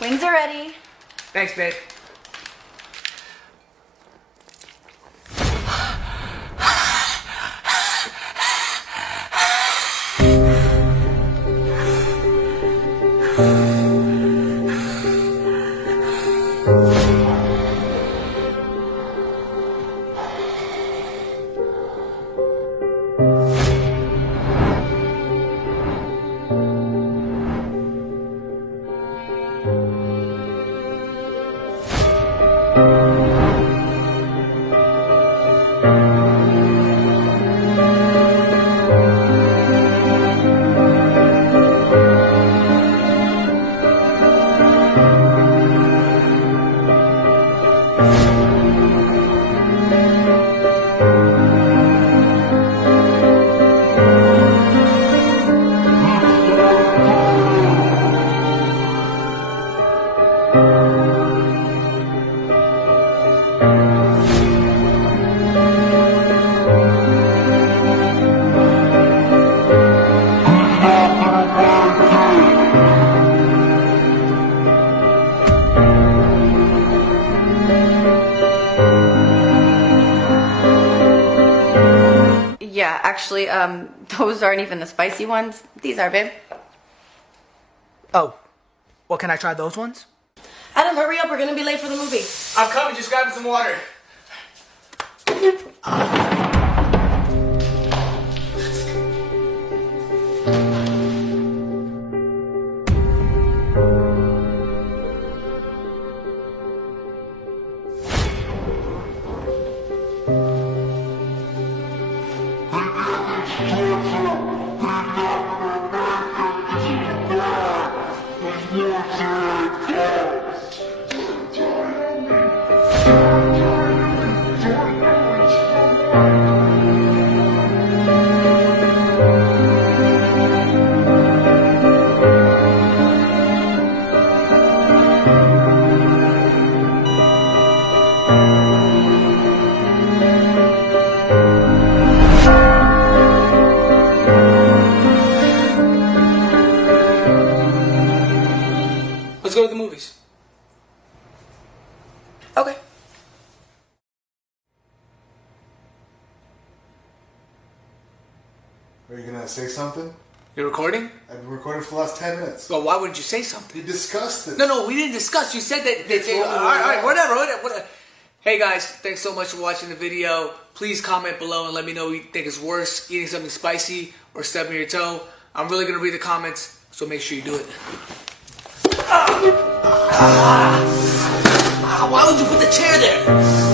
Wings are ready. Thanks, babe. Yeah, actually, those aren't even the spicy ones. These are, babe. Oh, well, can I try those ones? Adam, hurry up. We're going to be late for the movie. I'm coming. Just grabbing some water. Let's go to the movies. Okay. Are you gonna say something? You're recording? I've been recording for the last 10 minutes. Well, why wouldn't you say something? We discussed it. No, we didn't discuss. You said that. It's over. All right, whatever. Hey guys, thanks so much for watching the video. Please comment below and let me know what you think is worse, eating something spicy or stubbing your toe. I'm really gonna read the comments, so make sure you do it. Why would you put the chair there?